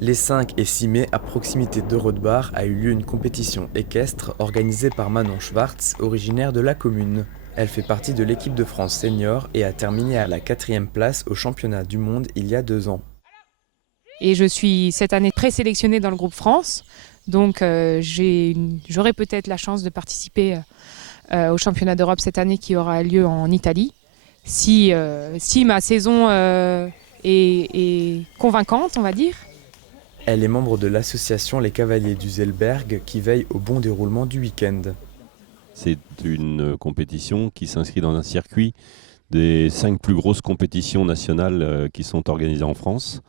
Les 5 et 6 mai, à proximité d'Eurodebar, a eu lieu une compétition équestre organisée par Manon Schwartz, originaire de la commune. Elle fait partie de l'équipe de France senior et a terminé à la 4e place au championnat du monde il y a 2 ans. Et je suis cette année présélectionnée dans le groupe France. Donc j'aurai peut-être la chance de participer au championnat d'Europe cette année qui aura lieu en Italie. Si ma saison est convaincante, on va dire. Elle est membre de l'association Les Cavaliers du Zellberg qui veille au bon déroulement du week-end. C'est une compétition qui s'inscrit dans un circuit des 5 plus grosses compétitions nationales qui sont organisées en France.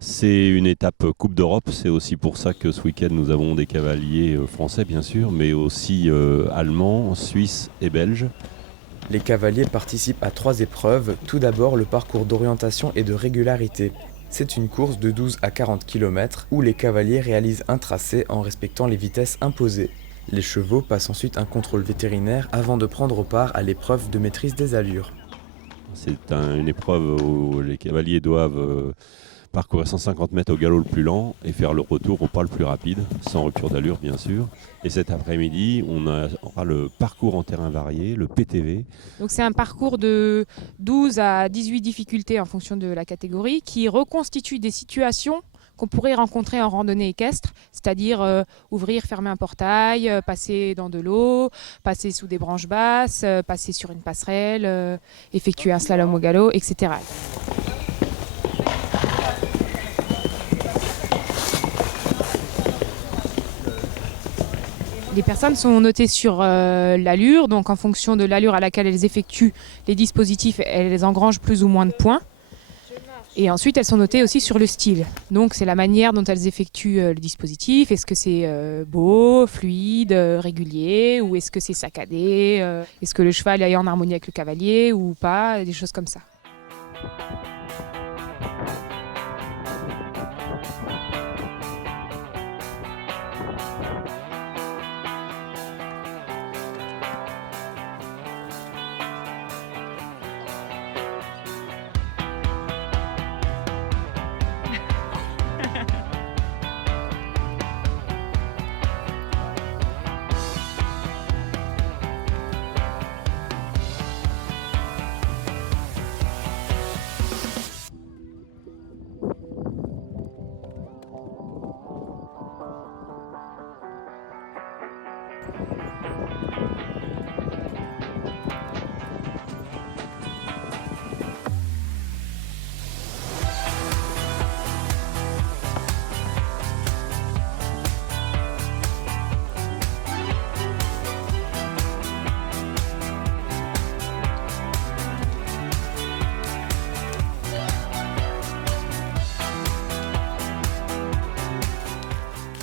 C'est une étape Coupe d'Europe, c'est aussi pour ça que ce week-end nous avons des cavaliers français bien sûr, mais aussi allemands, suisses et belges. Les cavaliers participent à 3 épreuves, tout d'abord le parcours d'orientation et de régularité. C'est une course de 12 à 40 km où les cavaliers réalisent un tracé en respectant les vitesses imposées. Les chevaux passent ensuite un contrôle vétérinaire avant de prendre part à l'épreuve de maîtrise des allures. C'est une épreuve où les cavaliers doivent parcourir 150 mètres au galop le plus lent et faire le retour au pas le plus rapide, sans rupture d'allure bien sûr. Et cet après-midi, on aura le parcours en terrain varié, le PTV. Donc c'est un parcours de 12 à 18 difficultés en fonction de la catégorie qui reconstitue des situations qu'on pourrait rencontrer en randonnée équestre, c'est-à-dire ouvrir, fermer un portail, passer dans de l'eau, passer sous des branches basses, passer sur une passerelle, effectuer un slalom au galop, etc. Les personnes sont notées sur l'allure, donc en fonction de l'allure à laquelle elles effectuent les dispositifs, elles engrangent plus ou moins de points. Et ensuite, elles sont notées aussi sur le style. Donc, c'est la manière dont elles effectuent le dispositif. Est-ce que c'est beau, fluide, régulier, ou est-ce que c'est saccadé, est-ce que le cheval est en harmonie avec le cavalier ou pas, des choses comme ça.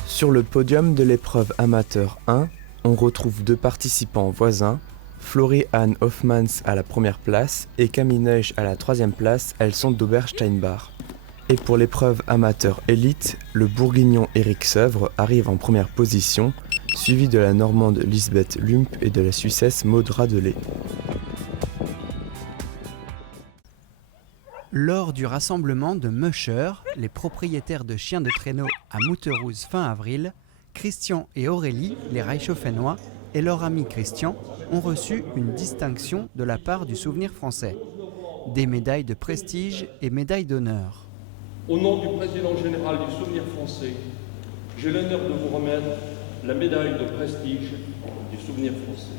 Sur le podium de l'épreuve amateur 1, on retrouve 2 participants voisins, Flori-Anne Hoffmans à la première place et Camille Neusch à la 3e place, elles sont d'Obersteinbach. Et pour l'épreuve amateur élite, le bourguignon Éric Seuvre arrive en première position, suivi de la normande Lisbeth Lump et de la suissesse Maud Radelet. Lors du rassemblement de mushers, les propriétaires de chiens de traîneau à Mouterouz fin avril, Christian et Aurélie, les Reichshoffennois, et leur ami Christian ont reçu une distinction de la part du Souvenir français. Des médailles de prestige et médailles d'honneur. Au nom du président général du Souvenir français, j'ai l'honneur de vous remettre la médaille de prestige du Souvenir français.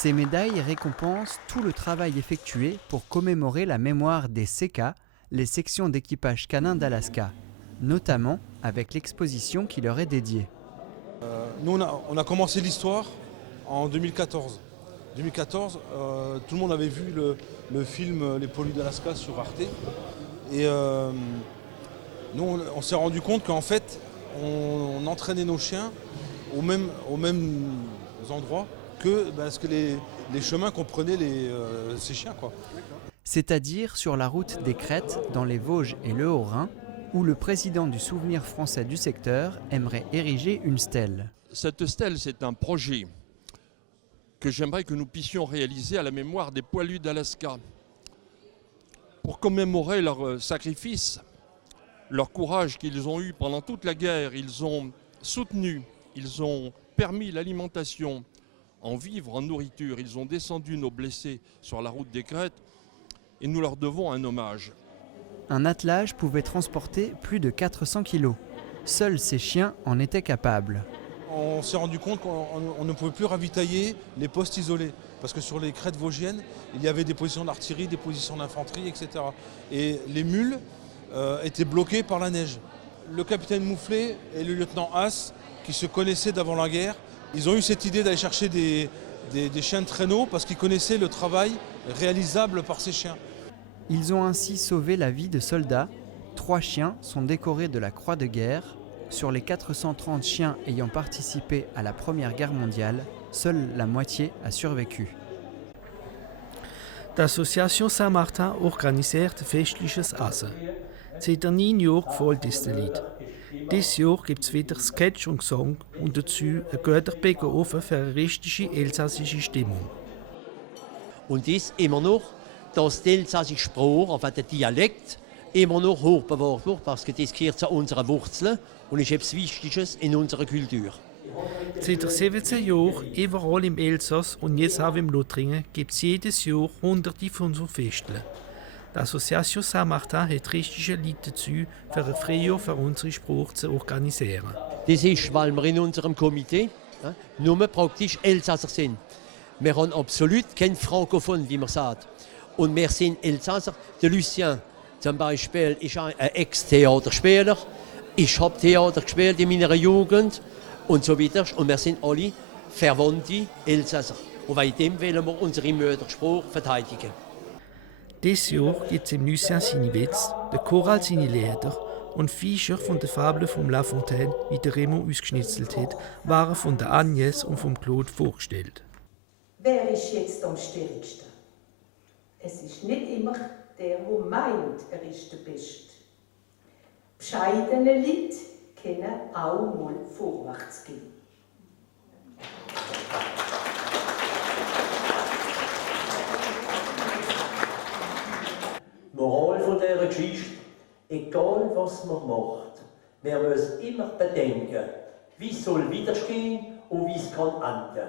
Ces médailles récompensent tout le travail effectué pour commémorer la mémoire des SECA, les sections d'équipage canin d'Alaska, notamment avec l'exposition qui leur est dédiée. Nous, on a commencé l'histoire en 2014. 2014, tout le monde avait vu le film Les Poilus d'Alaska sur Arte. Et nous, on s'est rendu compte qu'en fait, on entraînait nos chiens aux mêmes endroits que les chemins qu'on prenait ces chiens, quoi. C'est-à-dire sur la route des Crêtes, dans les Vosges et le Haut-Rhin, où le président du Souvenir français du secteur aimerait ériger une stèle. Cette stèle, c'est un projet que j'aimerais que nous puissions réaliser à la mémoire des poilus d'Alaska. Pour commémorer leur sacrifice, leur courage qu'ils ont eu pendant toute la guerre, ils ont soutenu, ils ont permis l'alimentation en vivres, en nourriture, ils ont descendu nos blessés sur la route des crêtes et nous leur devons un hommage. Un attelage pouvait transporter plus de 400 kilos. Seuls ces chiens en étaient capables. On s'est rendu compte qu'on ne pouvait plus ravitailler les postes isolés. Parce que sur les crêtes vosgiennes, il y avait des positions d'artillerie, des positions d'infanterie, etc. Et les mules étaient bloquées par la neige. Le capitaine Moufflet et le lieutenant Haas, qui se connaissaient d'avant la guerre, ils ont eu cette idée d'aller chercher des chiens de traîneau parce qu'ils connaissaient le travail réalisable par ces chiens. Ils ont ainsi sauvé la vie de soldats. 3 chiens sont décorés de la Croix de guerre. Sur les 430 chiens ayant participé à la Première Guerre mondiale, seule la moitié a survécu. Die Association Saint-Martin organisiert festliches Essen. Seit 9 Jahren gefällt es den Leuten. Dieses Jahr gibt es wieder Sketch und Gesang und dazu ein guter Becken offen für eine richtige elsassische Stimmung. Und dies immer noch, dass der elsassische Sprache, enfin der Dialekt, immer noch hochbewahrt wird, parce que das gehört zu unseren Wurzeln und ist etwas Wichtiges in unserer Kultur. Seit 17 Jahren, überall im Elsass und jetzt auch im Lothringen, gibt es jedes Jahr Hunderte von so Festen. Die Association Saint-Martin hat richtige Leute dazu, für ein Frühjahr für unsere Sprache zu organisieren. Das ist, weil wir in unserem Komitee nur praktisch Elsasser sind. Wir haben absolut kein Frankophon, wie man sagt. Und wir sind Elsasser. Der Lucien zum Beispiel ist ein Ex-Theaterspieler. Ich habe Theater gespielt in meiner Jugend und so weiter. Und wir sind alle verwandte Elsasser. Und wegen dem wollen wir unsere Muttersprache verteidigen. Dieses Jahr gibt es im Lucien seine Witze, der Choral seine Lieder und Viecher von der Fabel von La Fontaine, wie der Remo ausgeschnitzelt hat, waren von der Agnès und vom Claude vorgestellt. Wer ist jetzt am stärksten? Es ist nicht immer der meint, er ist der Beste. Bescheidene Leute können auch mal vorwärts gehen. Moral von dieser Geschichte: egal was man macht, wir müssen immer bedenken, wie es soll weitergehen und wie es kann enden.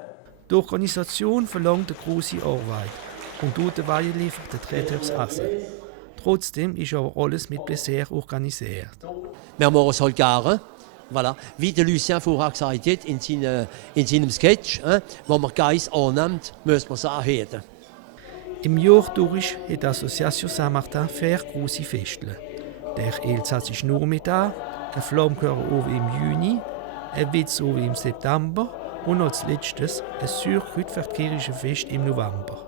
Die Organisation verlangt eine grosse Arbeit und dabei liefert der Träger das Essen. Trotzdem ist aber alles mit Plaisir organisiert. Wir machen es halt gerne. Voilà. Wie der Lucien vorher gesagt hat in seinem Sketch, wo man Geist annimmt, muss man es auch hören. Im Jahr durch hat die Association Saint-Martin 4 grosse Feste. Der elsassische Nachmittag, ein Flammchörofen im Juni, ein Witzofen im September und als letztes ein Surküt für das kirchliche Fest im November.